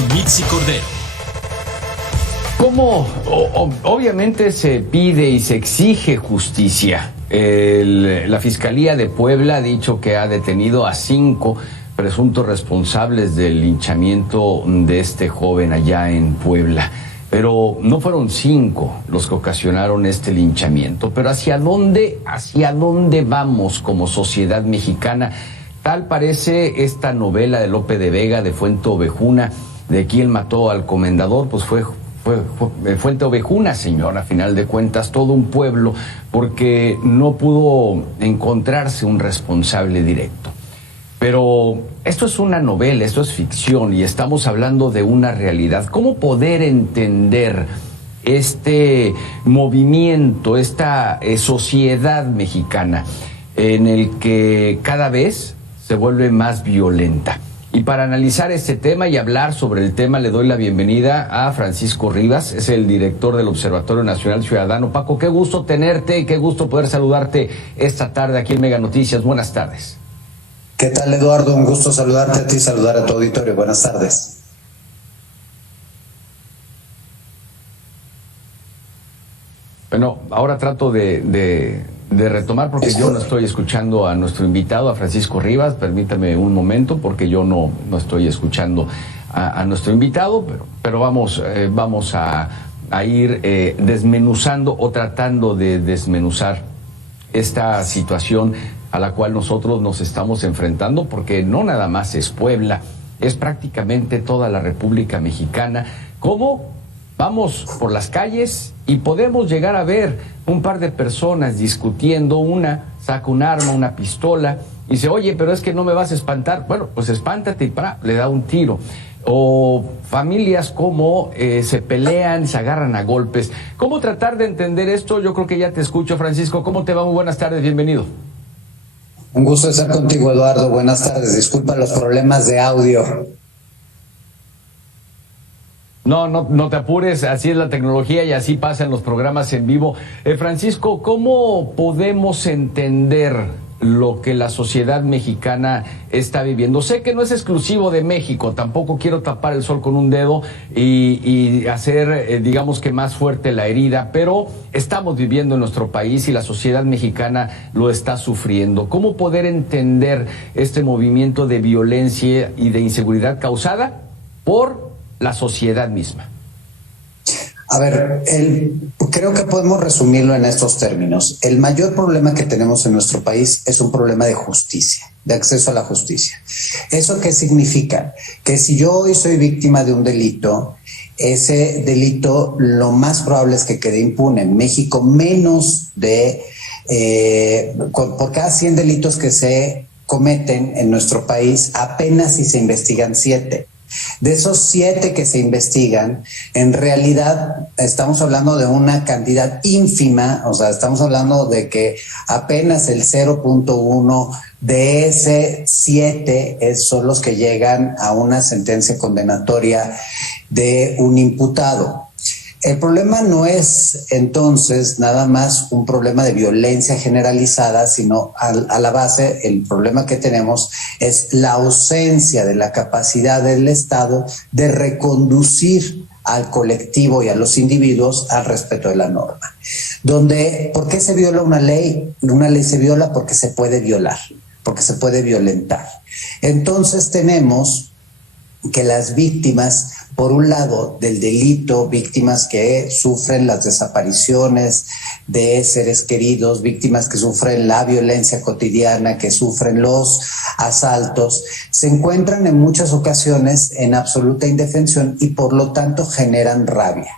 con Mitzi Cordero. ¿Cómo? Obviamente se pide y se exige justicia. La Fiscalía de Puebla ha dicho que ha detenido a 5 presuntos responsables del linchamiento de este joven allá en Puebla. Pero no fueron 5 los que ocasionaron este linchamiento. Pero ¿hacia dónde vamos como sociedad mexicana? Tal parece esta novela de Lope de Vega, de Fuente Ovejuna, de quién mató al comendador. Pues fue Fuente Ovejuna, señor, a final de cuentas, todo un pueblo, porque no pudo encontrarse un responsable directo. Pero esto es una novela, esto es ficción y estamos hablando de una realidad. ¿Cómo poder entender este movimiento, esta sociedad mexicana en el que cada vez se vuelve más violenta? Y para analizar este tema y hablar sobre el tema, le doy la bienvenida a Francisco Rivas, es el director del Observatorio Nacional Ciudadano. Paco, qué gusto tenerte y qué gusto poder saludarte esta tarde aquí en Mega Noticias. Buenas tardes. ¿Qué tal, Eduardo? Un gusto saludarte a ti y saludar a tu auditorio. Buenas tardes. Bueno, ahora trato de retomar porque yo no estoy escuchando a nuestro invitado, a Francisco Rivas. Permítame un momento porque yo no estoy escuchando a nuestro invitado, pero vamos a ir desmenuzando o tratando de desmenuzar esta situación a la cual nosotros nos estamos enfrentando, porque no nada más es Puebla, es prácticamente toda la República Mexicana. ¿Cómo? Vamos por las calles y podemos llegar a ver un par de personas discutiendo, una saca un arma, una pistola, y dice, oye, pero es que no me vas a espantar. Bueno, pues espántate y le da un tiro. O familias como se pelean, se agarran a golpes. ¿Cómo tratar de entender esto? Yo creo que ya te escucho, Francisco. ¿Cómo te va? Muy buenas tardes, bienvenido. Un gusto estar contigo, Eduardo. Buenas tardes. Disculpa los problemas de audio. No te apures, así es la tecnología y así pasan los programas en vivo. Francisco, ¿cómo podemos entender lo que la sociedad mexicana está viviendo? Sé que no es exclusivo de México, tampoco quiero tapar el sol con un dedo y hacer, digamos que más fuerte la herida, pero estamos viviendo en nuestro país y la sociedad mexicana lo está sufriendo. ¿Cómo poder entender este movimiento de violencia y de inseguridad causada por la sociedad misma? A ver, creo que podemos resumirlo en estos términos. El mayor problema que tenemos en nuestro país es un problema de justicia, de acceso a la justicia. ¿Eso qué significa? Que si yo hoy soy víctima de un delito, ese delito lo más probable es que quede impune. En México, menos de... por cada 100 delitos que se cometen en nuestro país, apenas si se investigan 7. De esos 7 que se investigan, en realidad estamos hablando de una cantidad ínfima, o sea, estamos hablando de que apenas el 0.1 de ese 7 son los que llegan a una sentencia condenatoria de un imputado. El problema no es entonces nada más un problema de violencia generalizada, sino a la base el problema que tenemos es la ausencia de la capacidad del Estado de reconducir al colectivo y a los individuos al respeto de la norma. ¿Por qué se viola una ley? Una ley se viola porque se puede violar, porque se puede violentar. Entonces tenemos que las víctimas, por un lado, del delito, víctimas que sufren las desapariciones de seres queridos, víctimas que sufren la violencia cotidiana, que sufren los asaltos, se encuentran en muchas ocasiones en absoluta indefensión y por lo tanto generan rabia.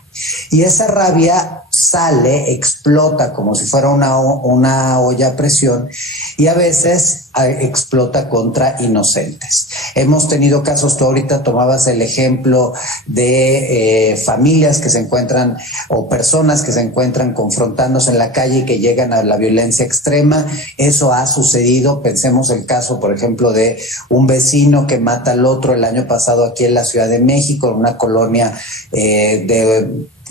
Y esa rabia sale, explota como si fuera una olla a presión y a veces explota contra inocentes. Hemos tenido casos, tú ahorita tomabas el ejemplo de familias que se encuentran o personas que se encuentran confrontándose en la calle y que llegan a la violencia extrema. Eso ha sucedido. Pensemos el caso, por ejemplo, de un vecino que mata al otro el año pasado aquí en la Ciudad de México, en una colonia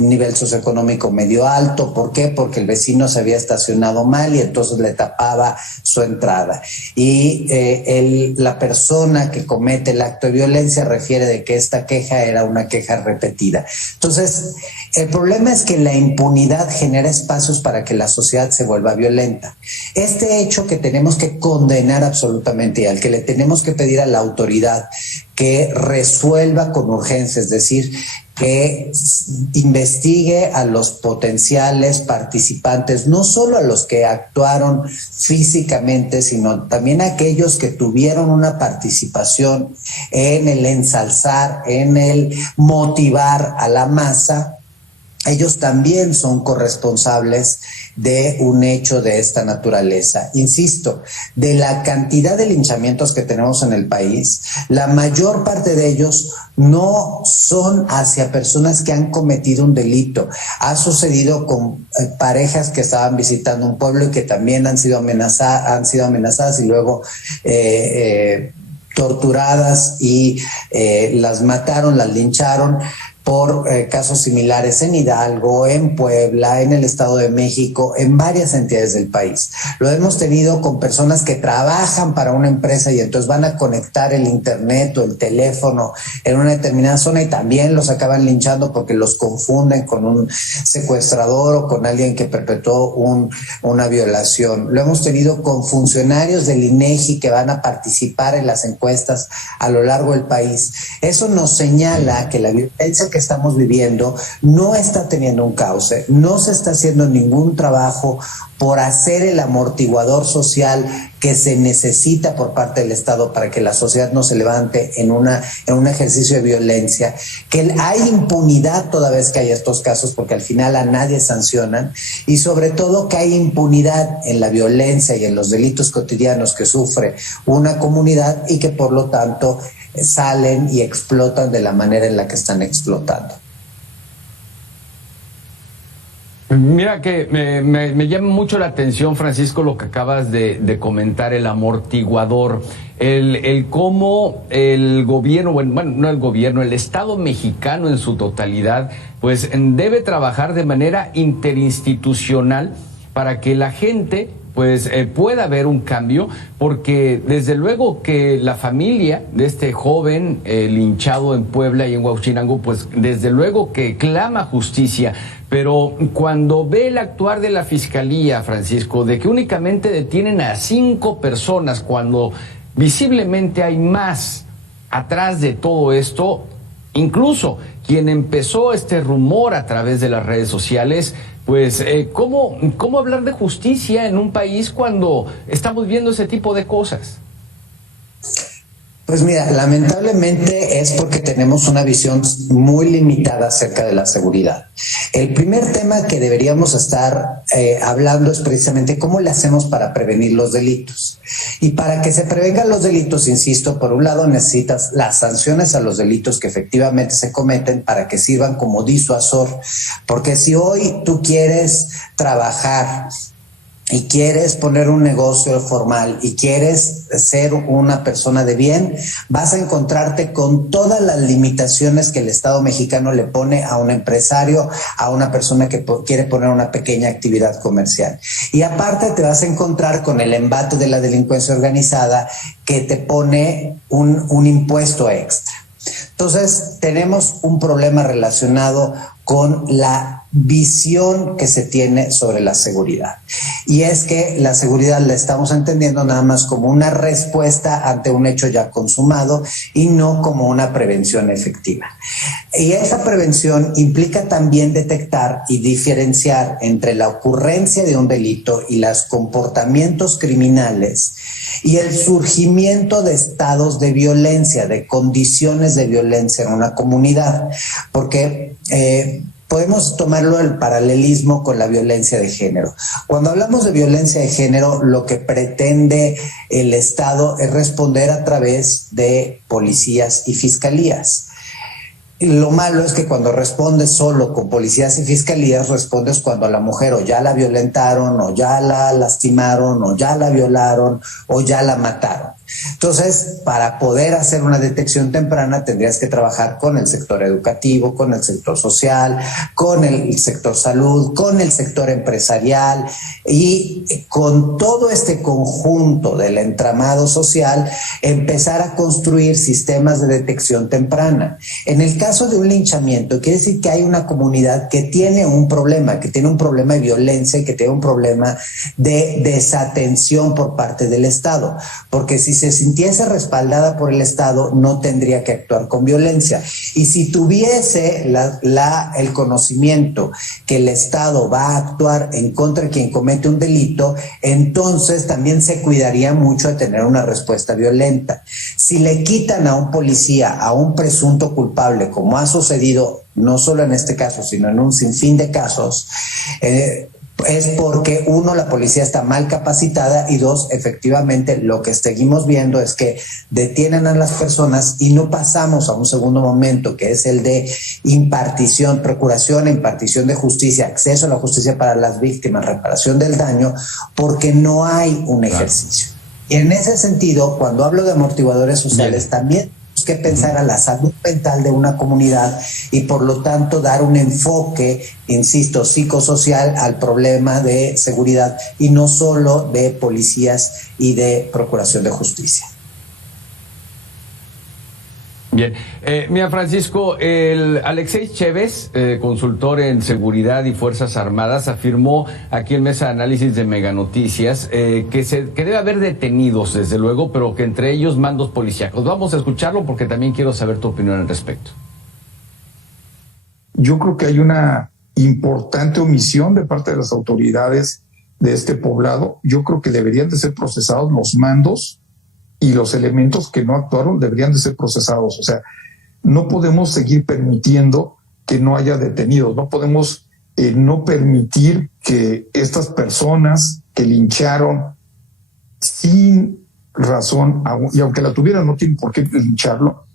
nivel socioeconómico medio alto. ¿Por qué? Porque el vecino se había estacionado mal y entonces le tapaba su entrada. Y la persona que comete el acto de violencia refiere de que esta queja era una queja repetida. Entonces, el problema es que la impunidad genera espacios para que la sociedad se vuelva violenta. Este hecho que tenemos que condenar absolutamente y al que le tenemos que pedir a la autoridad que resuelva con urgencia, es decir, que investigue a los potenciales participantes, no solo a los que actuaron físicamente, sino también a aquellos que tuvieron una participación en el ensalzar, en el motivar a la masa. Ellos también son corresponsables de un hecho de esta naturaleza. Insisto, de la cantidad de linchamientos que tenemos en el país, la mayor parte de ellos no son hacia personas que han cometido un delito. Ha sucedido con parejas que estaban visitando un pueblo y que también han sido amenazadas y luego torturadas y las mataron, las lincharon por casos similares en Hidalgo, en Puebla, en el Estado de México, en varias entidades del país. Lo hemos tenido con personas que trabajan para una empresa y entonces van a conectar el internet o el teléfono en una determinada zona y también los acaban linchando porque los confunden con un secuestrador o con alguien que perpetró una violación. Lo hemos tenido con funcionarios del INEGI que van a participar en las encuestas a lo largo del país. Eso nos señala que la violencia que estamos viviendo no está teniendo un cauce, no se está haciendo ningún trabajo por hacer el amortiguador social que se necesita por parte del Estado para que la sociedad no se levante en un ejercicio de violencia, que hay impunidad toda vez que hay estos casos porque al final a nadie sancionan y sobre todo que hay impunidad en la violencia y en los delitos cotidianos que sufre una comunidad y que por lo tanto salen y explotan de la manera en la que están explotando. Mira que me llama mucho la atención, Francisco, lo que acabas de comentar, el amortiguador, el cómo el gobierno, bueno, no el gobierno, el Estado mexicano en su totalidad, pues debe trabajar de manera interinstitucional para que la gente pues pueda haber un cambio, porque desde luego que la familia de este joven linchado en Puebla y en Huauchinango, pues desde luego que clama justicia, pero cuando ve el actuar de la Fiscalía, Francisco, de que únicamente detienen a 5 personas cuando visiblemente hay más atrás de todo esto, incluso quien empezó este rumor a través de las redes sociales, pues, ¿cómo hablar de justicia en un país cuando estamos viendo ese tipo de cosas? Pues mira, lamentablemente es porque tenemos una visión muy limitada acerca de la seguridad. El primer tema que deberíamos estar hablando es precisamente cómo le hacemos para prevenir los delitos. Y para que se prevengan los delitos, insisto, por un lado necesitas las sanciones a los delitos que efectivamente se cometen para que sirvan como disuasor. Porque si hoy tú quieres trabajar y quieres poner un negocio formal y quieres ser una persona de bien, vas a encontrarte con todas las limitaciones que el Estado mexicano le pone a un empresario, a una persona que quiere poner una pequeña actividad comercial. Y aparte te vas a encontrar con el embate de la delincuencia organizada que te pone un impuesto extra. Entonces, tenemos un problema relacionado con la visión que se tiene sobre la seguridad. Y es que la seguridad la estamos entendiendo nada más como una respuesta ante un hecho ya consumado y no como una prevención efectiva. Y esa prevención implica también detectar y diferenciar entre la ocurrencia de un delito y los comportamientos criminales y el surgimiento de estados de violencia, de condiciones de violencia en una comunidad, porque podemos tomarlo el paralelismo con la violencia de género. Cuando hablamos de violencia de género, lo que pretende el Estado es responder a través de policías y fiscalías. Lo malo es que cuando respondes solo con policías y fiscalías, respondes cuando a la mujer o ya la violentaron, o ya la lastimaron, o ya la violaron, o ya la mataron. Entonces, para poder hacer una detección temprana, tendrías que trabajar con el sector educativo, con el sector social, con el sector salud, con el sector empresarial y con todo este conjunto del entramado social, empezar a construir sistemas de detección temprana. En el caso de un linchamiento, quiere decir que hay una comunidad que tiene un problema de violencia y que tiene un problema de desatención por parte del Estado, porque si se sintiese respaldada por el Estado, no tendría que actuar con violencia. Y si tuviese el conocimiento que el Estado va a actuar en contra de quien comete un delito, entonces también se cuidaría mucho de tener una respuesta violenta. Si le quitan a un policía, a un presunto culpable, como ha sucedido no solo en este caso, sino en un sinfín de casos, es porque, uno, la policía está mal capacitada, y dos, efectivamente lo que seguimos viendo es que detienen a las personas y no pasamos a un segundo momento, que es el de procuración e impartición de justicia, acceso a la justicia para las víctimas, reparación del daño, porque no hay un ejercicio. Y en ese sentido, cuando hablo de amortiguadores sociales, también que pensar a la salud mental de una comunidad y por lo tanto dar un enfoque, insisto, psicosocial al problema de seguridad y no solo de policías y de procuración de justicia. Bien. Mira, Francisco, el Alexei Chévez, consultor en seguridad y Fuerzas Armadas, afirmó aquí en Mesa de Análisis de Mega Noticias que debe haber detenidos, desde luego, pero que entre ellos mandos policíacos. Vamos a escucharlo porque también quiero saber tu opinión al respecto. Yo creo que hay una importante omisión de parte de las autoridades de este poblado. Yo creo que deberían de ser procesados los mandos, y los elementos que no actuaron deberían de ser procesados. O sea, no podemos seguir permitiendo que no haya detenidos, no podemos no permitir que estas personas que lincharon sin razón, y aunque la tuvieran, no tienen por qué lincharlo,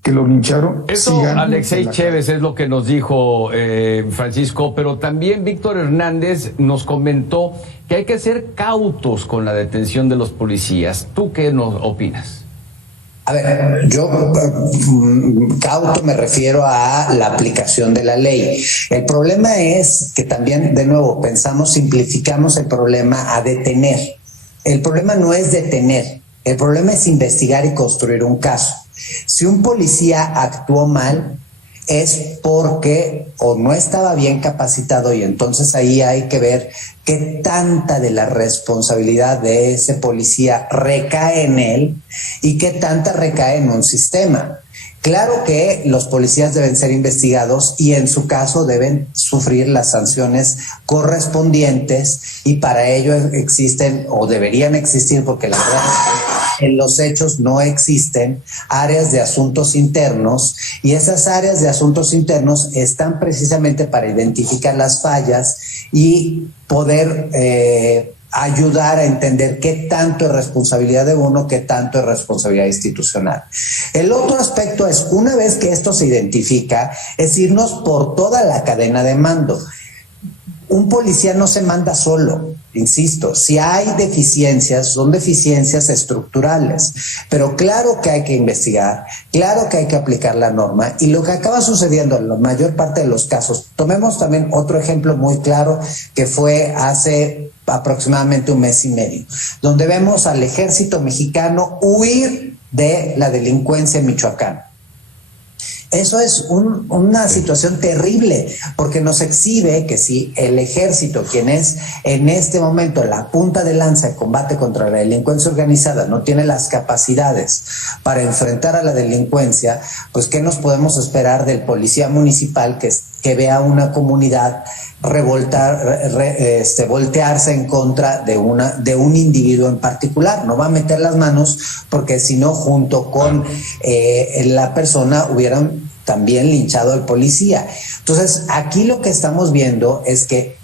que lo lincharon. Eso, Alexei Chévez, es lo que nos dijo Francisco, pero también Víctor Hernández nos comentó que hay que ser cautos con la detención de los policías. ¿Tú qué nos opinas? A ver, yo cauto me refiero a la aplicación de la ley. El problema es que también, de nuevo, simplificamos el problema a detener. El problema no es detener, el problema es investigar y construir un caso. Si un policía actuó mal, es porque o no estaba bien capacitado, y entonces ahí hay que ver qué tanta de la responsabilidad de ese policía recae en él y qué tanta recae en un sistema. Claro que los policías deben ser investigados y en su caso deben sufrir las sanciones correspondientes, y para ello existen, o deberían existir, porque la verdad es que en los hechos no existen, áreas de asuntos internos, y esas áreas de asuntos internos están precisamente para identificar las fallas y poder ayudar a entender qué tanto es responsabilidad de uno, qué tanto es responsabilidad institucional. El otro aspecto es, una vez que esto se identifica, es irnos por toda la cadena de mando. Un policía no se manda solo, insisto, si hay deficiencias, son deficiencias estructurales, pero claro que hay que investigar, claro que hay que aplicar la norma, y lo que acaba sucediendo en la mayor parte de los casos, tomemos también otro ejemplo muy claro que fue hace aproximadamente un mes y medio, donde vemos al ejército mexicano huir de la delincuencia en Michoacán. Eso es una situación terrible, porque nos exhibe que si el ejército, quien es en este momento la punta de lanza de combate contra la delincuencia organizada, no tiene las capacidades para enfrentar a la delincuencia, pues ¿qué nos podemos esperar del policía municipal que vea a una comunidad voltearse en contra de un individuo en particular? No va a meter las manos, porque si no, junto con la persona hubieran también linchado al policía. Entonces, aquí lo que estamos viendo es que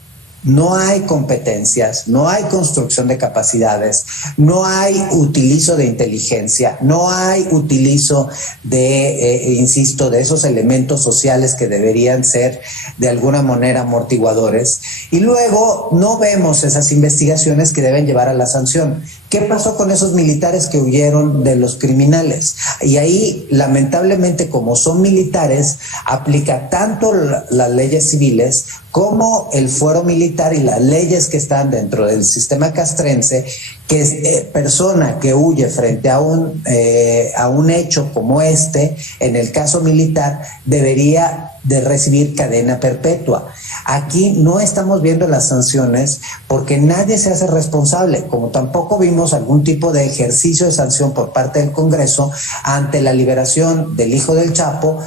no hay competencias, no hay construcción de capacidades, no hay utilizo de inteligencia, no hay utilizo de, insisto, de esos elementos sociales que deberían ser de alguna manera amortiguadores, y luego no vemos esas investigaciones que deben llevar a la sanción. ¿Qué pasó con esos militares que huyeron de los criminales? Y ahí, lamentablemente, como son militares, aplica tanto las leyes civiles como el fuero militar y las leyes que están dentro del sistema castrense, que es persona que huye frente a un hecho como este, en el caso militar, debería de recibir cadena perpetua. Aquí no estamos viendo las sanciones porque nadie se hace responsable, como tampoco vimos algún tipo de ejercicio de sanción por parte del Congreso ante la liberación del hijo del Chapo,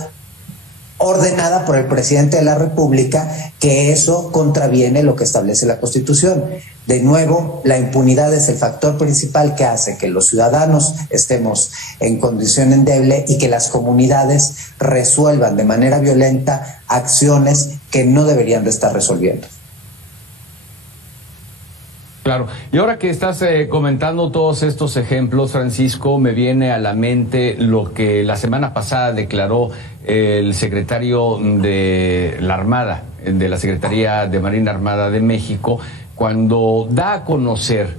ordenada por el presidente de la República, que eso contraviene lo que establece la Constitución. De nuevo, la impunidad es el factor principal que hace que los ciudadanos estemos en condición endeble y que las comunidades resuelvan de manera violenta acciones que no deberían de estar resolviendo. Claro, y ahora que estás comentando todos estos ejemplos, Francisco, me viene a la mente lo que la semana pasada declaró el secretario de la Armada, de la Secretaría de Marina Armada de México, cuando da a conocer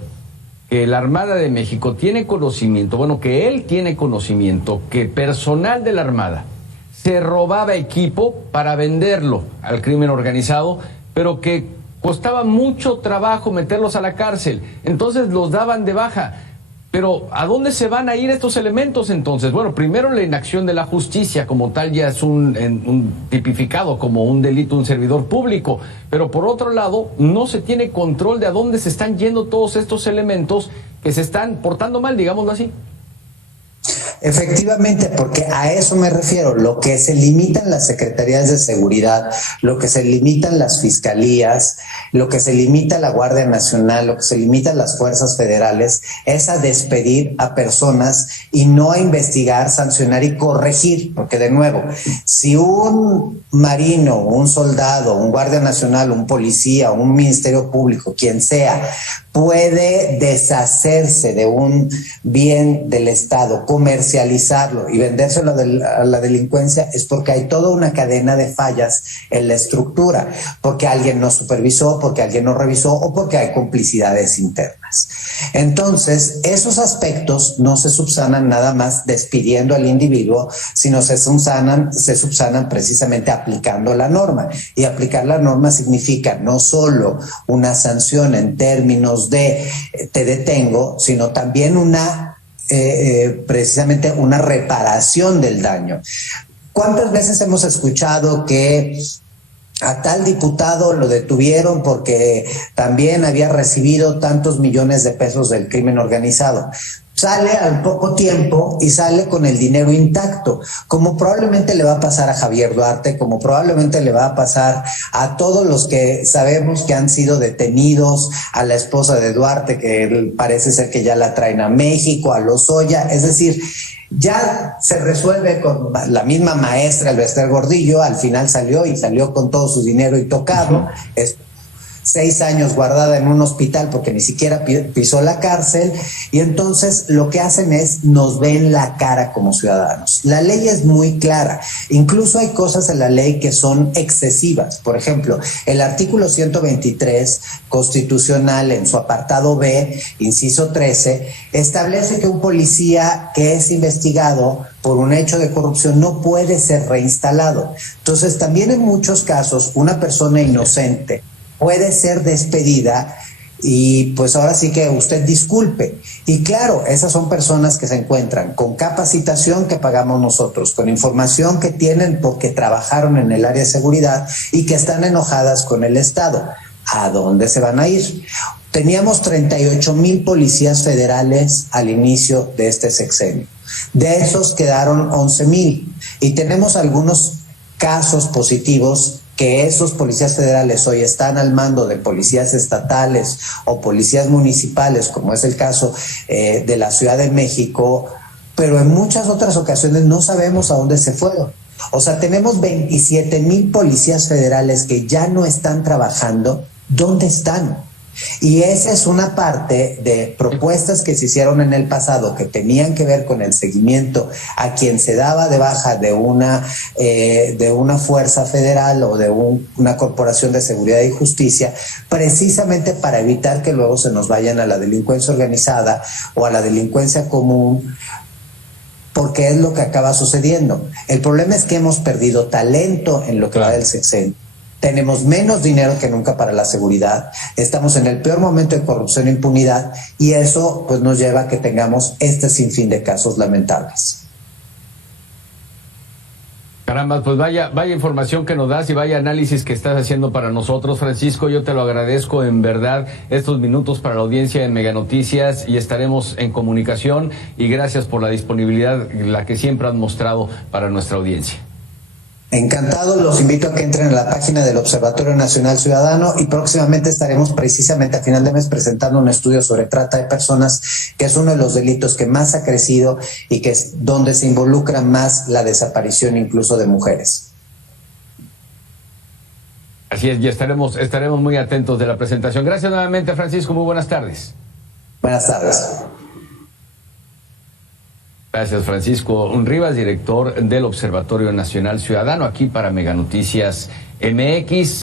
que la Armada de México tiene conocimiento, bueno, que él tiene conocimiento que personal de la Armada se robaba equipo para venderlo al crimen organizado, pero que costaba mucho trabajo meterlos a la cárcel, entonces los daban de baja. Pero ¿a dónde se van a ir estos elementos entonces? Bueno, primero la inacción de la justicia como tal ya es un tipificado como un delito, un servidor público, pero por otro lado no se tiene control de a dónde se están yendo todos estos elementos que se están portando mal, digámoslo así. Efectivamente, porque a eso me refiero. Lo que se limitan las secretarías de seguridad, lo que se limitan las fiscalías, lo que se limita la Guardia Nacional, lo que se limita las fuerzas federales, es a despedir a personas y no a investigar, sancionar y corregir. Porque de nuevo, si un marino, un soldado, un Guardia Nacional, un policía, un ministerio público, quien sea, puede deshacerse de un bien del Estado, comercializarlo y vendérselo a la delincuencia, es porque hay toda una cadena de fallas en la estructura, porque alguien no supervisó, porque alguien no revisó o porque hay complicidades internas. Entonces, esos aspectos no se subsanan nada más despidiendo al individuo, sino se subsanan precisamente aplicando la norma. Y aplicar la norma significa no solo una sanción en términos de te detengo, sino también precisamente una reparación del daño. ¿Cuántas veces hemos escuchado que a tal diputado lo detuvieron porque también había recibido tantos millones de pesos del crimen organizado? Sale al poco tiempo y sale con el dinero intacto, como probablemente le va a pasar a Javier Duarte, como probablemente le va a pasar a todos los que sabemos que han sido detenidos, a la esposa de Duarte, que parece ser que ya la traen a México, a Lozoya, es decir, ya se resuelve con la misma maestra, el Bester Gordillo, al final salió con todo su dinero y tocado, 6 años guardada en un hospital porque ni siquiera pisó la cárcel, y entonces lo que hacen es nos ven la cara como ciudadanos. La ley es muy clara, incluso hay cosas en la ley que son excesivas. Por ejemplo, el artículo 123 constitucional en su apartado B, inciso 13, establece que un policía que es investigado por un hecho de corrupción no puede ser reinstalado. Entonces, también en muchos casos una persona inocente puede ser despedida y pues ahora sí que usted disculpe. Y claro, esas son personas que se encuentran con capacitación que pagamos nosotros, con información que tienen porque trabajaron en el área de seguridad y que están enojadas con el Estado. ¿A dónde se van a ir? Teníamos 38,000 policías federales al inicio de este sexenio. De esos quedaron 11,000 y tenemos algunos casos positivos que esos policías federales hoy están al mando de policías estatales o policías municipales, como es el caso de la Ciudad de México, pero en muchas otras ocasiones no sabemos a dónde se fueron. O sea, tenemos 27,000 policías federales que ya no están trabajando ¿Dónde están? Y esa es una parte de propuestas que se hicieron en el pasado que tenían que ver con el seguimiento a quien se daba de baja de una fuerza federal o de una corporación de seguridad y justicia, precisamente para evitar que luego se nos vayan a la delincuencia organizada o a la delincuencia común, porque es lo que acaba sucediendo. El problema es que hemos perdido talento en lo que va del sexenio. Tenemos menos dinero que nunca para la seguridad, estamos en el peor momento de corrupción e impunidad, y eso pues nos lleva a que tengamos este sinfín de casos lamentables. Caramba, pues vaya información que nos das y vaya análisis que estás haciendo para nosotros, Francisco. Yo te lo agradezco en verdad estos minutos para la audiencia en Mega Noticias, y estaremos en comunicación, y gracias por la disponibilidad, la que siempre has mostrado para nuestra audiencia. Encantado, los invito a que entren a la página del Observatorio Nacional Ciudadano, y próximamente estaremos precisamente a final de mes presentando un estudio sobre trata de personas, que es uno de los delitos que más ha crecido y que es donde se involucra más la desaparición incluso de mujeres. Así es, y estaremos muy atentos de la presentación. Gracias nuevamente, Francisco, muy buenas tardes. Buenas tardes. Gracias, Francisco Rivas, director del Observatorio Nacional Ciudadano, aquí para Mega Noticias MX.